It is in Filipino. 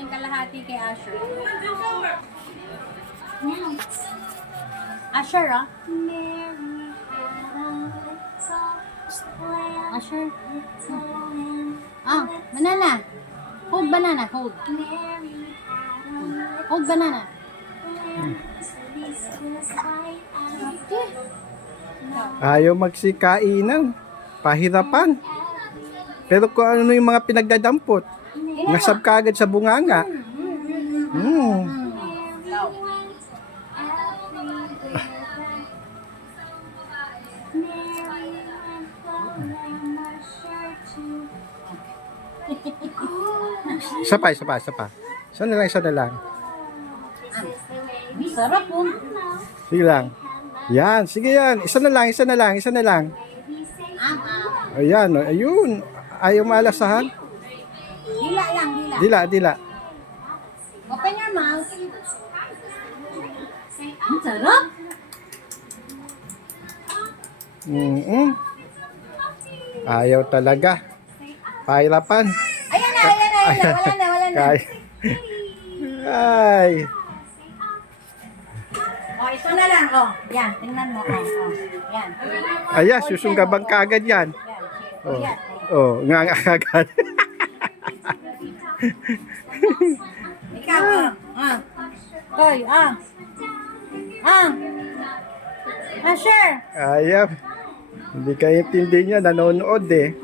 kaming kalahati kay Asher. Asher, ah. Asher. Ah, banana. Hold banana, hold. Hold banana. Okay. Ayaw magsikainan. Pahirapan. Pero kung ano yung mga pinagdadampot, nasab kagad sa bunganga. Isa pa. Isa na lang. Sarap po. Sige lang. Yan, sige yan. Isa na lang. Ayan, ayun. Ayaw maalasahan. Dila lang. Dila. Open your mouth. Ang sarap. Ayaw talaga. Pahirapan. Ayan na. Wala na. Ay. Oh, ito na lang. Oh, yan. Tingnan mo. Yan. Ayan, susunggabang kagad yan. Yan. Nga kagad. Ikaw, Toy, Asher. Ayaw. Hindi kayo intindi niya, nanonood eh.